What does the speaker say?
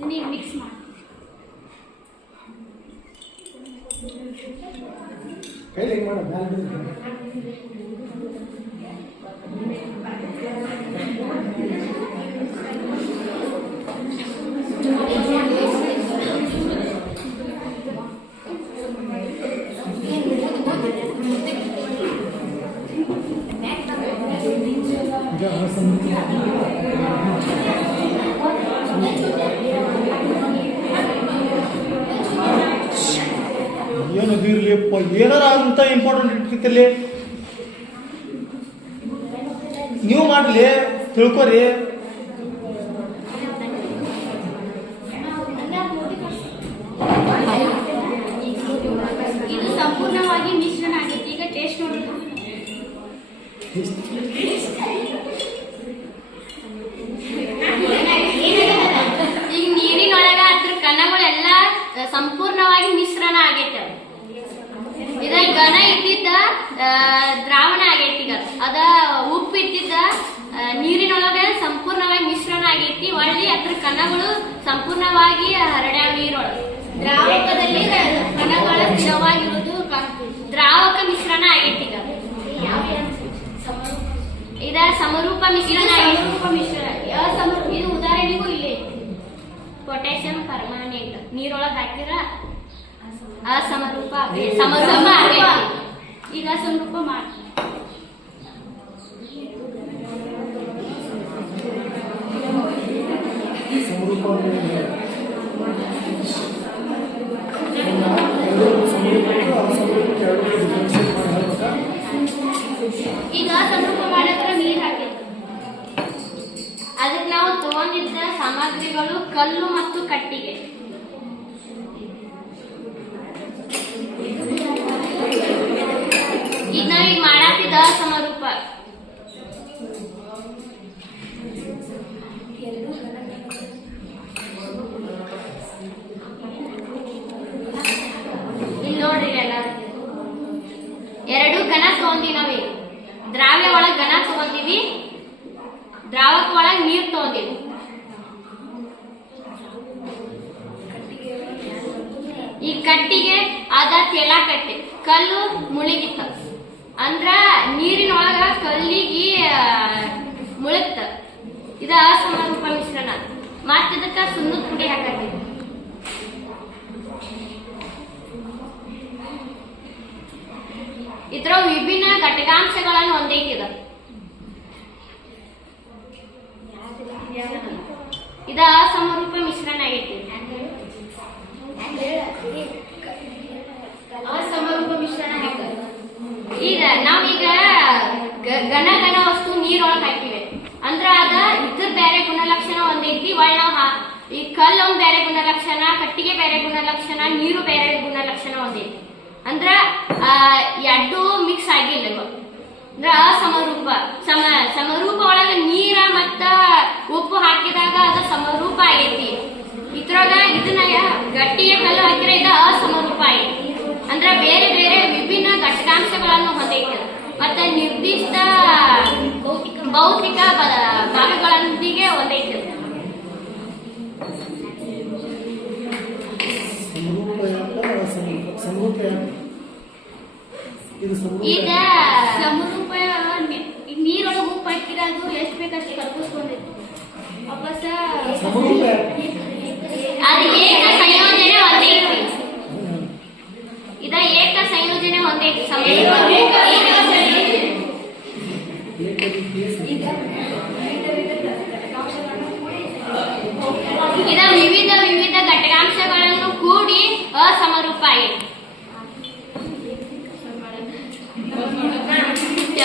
ಇದನ್ನ ಮಿಕ್ಸ್ ಮಾಡಿ ಕೈಲಿ ಹೆಂಗೆ ಮಾಡೋದು ಏನದು ಇರಲಿಪ್ಪ ಏನಾರ ಅಂತ ಇಂಪಾರ್ಟೆಂಟ್ ಇಟ್ಟಿರ್ತಲ್ಲಿ ನೀವು ಮಾಡಲಿ ತಿಳ್ಕೊರಿ. ಇದು ಸಂಪೂರ್ಣವಾಗಿ ಮಿಶ್ರಣ ಆಗೈತಿ. ಈಗ ಟೇಸ್ಟ್ ನೋಡಿ. ಈಗ ನೀರಿನೊಳಗ ಅದ್ರ ಕಣಗಳೆಲ್ಲ ಸಂಪೂರ್ಣವಾಗಿ ಮಿಶ್ರಣ ಆಗೈತೆ. ಇದ ಘನ ಇದ್ದಿದ್ದ ದ್ರಾವಣ ಆಗೈತಿ. ಈಗ ಅದ ಉಪ್ಪು ಇದ್ದಿದ್ದ ನೀರಿನೊಳಗೆ ಸಂಪೂರ್ಣವಾಗಿ ಮಿಶ್ರಣ ಆಗೈತಿ. ಒಳ್ಳೆ ಅದ್ರ ಕಣಗಳು ಸಂಪೂರ್ಣವಾಗಿ ಹರಡ್ಯಾವ ನೀರೊಳಗೆ. ದ್ರಾವಕದಲ್ಲಿ ಕಣಗಳ ಸ್ಥಿರವಾಗಿರುವುದು ದ್ರಾವಕ ಮಿಶ್ರಣ ಆಗೈತಿ. ಇದ ಸಮರೂಪ ಮಿಶ್ರಣ. ಇದು ಉದಾಹರಣೆಗೂ ಇಲ್ಲಿ ಪೊಟ್ಯಾಸಿಯಂ ಪರ್ಮಾನೆಂಟ್ ನೀರೊಳಗೆ ಹಾಕಿರ ಅಸಮರೂಪ ಸಮರೂಪ ಆಗೈತಿ. ಈಗ ಸಮರೂಪ ಮಾಡಿ ಈಗ ಸಮರೂಪ ಮಾಡಿದ್ರೆ ನೀರು ಹಾಕೈತಿ. ಅದಕ್ಕೆ ನಾವು ತಗೊಂಡಿದ್ದ ಸಾಮಗ್ರಿಗಳು ಕಲ್ಲು ಮತ್ತು ಕಟ್ಟಿಗೆ. ಈಗ ನಾವೀಗ ಮಾಡಾತಿದ್ದ ಸಮರೂಪ. ಇಲ್ಲಿ ನೋಡ್ರಿ ಎಲ್ಲ ಎರಡು ಘನ ತಗೊಂಡಿವಿ. ನಾವೀಗ ದ್ರಾವ್ಯ ಒಳಗ್ ಘನ ತಗೊಂಡಿವಿ, ದ್ರಾವಕ ಒಳಗ್ ನೀರ್ ತಗೊಂಡಿವಿ. ಈ ಕಟ್ಟಿಗೆ ಅದ ತೆಲ ಕಟ್ಟೆ ಕಲ್ಲು ಮುಳುಗಿತ್ತ ಅಂದ್ರ ನೀರಿನೊಳಗ ಕಲ್ಲಿಗೆ ಮುಳುಗ್ತ. ಇದ ಅಸಮರೂಪ ಮಿಶ್ರಣ. ಮತ್ತಿದಕ್ಕ ಸುಣ್ಣದ ಪುಡಿ ಹಾಕಿ ಇದ್ರ ವಿಭಿನ್ನ ಘಟಕಾಂಶಗಳನ್ನು ಹೊಂದೈತಿದ. ಇದ ಅಸಮರೂಪ ಮಿಶ್ರಣ ಆಗೈತಿ. ಅಸಮರೂಪ ಮಿಶ್ರಣ ಈಗ ನಾವೀಗ ಘನ ಘನ ವಸ್ತು ನೀರೊಳಗೆ ಹಾಕಿವೆ ಅಂದ್ರ ಅದ ಇದ್ರ ಬೇರೆ ಗುಣಲಕ್ಷಣ ಹೊಂದೈತಿ. ಒಳ್ ನಾವ್ ಈ ಕಲ್ಲು ಒಂದ್ ಬೇರೆ ಗುಣಲಕ್ಷಣ, ಕಟ್ಟಿಗೆ ಬೇರೆ ಗುಣಲಕ್ಷಣ, ನೀರು ಬೇರೆ ಗುಣಲಕ್ಷಣ ಹೊಂದೈತಿ. ಅಂದ್ರ ಎರಡು ಮಿಕ್ಸ್ ಆಗಿಲ್ಲ. ಅಂದ್ರ ಅಸಮರೂಪ. ಸಮರೂಪ ಒಳಗ ನೀರ ಮತ್ತ ಉಪ್ಪು ಹಾಕಿದಾಗ ಅದ ಸಮರೂಪ ಆಗೈತಿ. ಇದ್ರೊಳಗ ಇದನ್ನ ಗಟ್ಟಿಗೆ ಕಲ್ಲು ಹಾಕಿರ ಇದ ಅಸಮರೂಪ ಆಗೈತಿ. ಅಂದ್ರ ಬೇರೆ ಬೇರೆ ವಿಭಿನ್ನ ಘಟಕಾಂಶಗಳನ್ನು ಹೊಂದೈತಿ. ಮತ್ತೆ ನಿರ್ದಿಷ್ಟ ಭೌತಿಕ ಭಾಗಗಳೊಂದಿಗೆ ಹೊಂದೈತಿ. ಈಗ ಸಮರೂಪ ನೀರೊಳಗೆ ಉಪ್ಪು ಹಾಕಿರ ಅದು ಎಷ್ಟು ಬೇಕಷ್ಟು ಕರ್ಪಿಸ್ಕೊಂಡೈತಿ. ವಾಪಸ್ ಅದು ಏಕ ಸಂಯೋಜನೆ ಹೊಂದೈತಿ. ಇದ ಏಕ ಸಂಯೋಜನೆ ಹೊಂದೈತಿ. ಇದ ವಿವಿಧ ವಿವಿಧ ಘಟಕಾಂಶಗಳನ್ನು ಕೂಡಿ ಅಸಮರೂಪ ಆಗೈತಿ.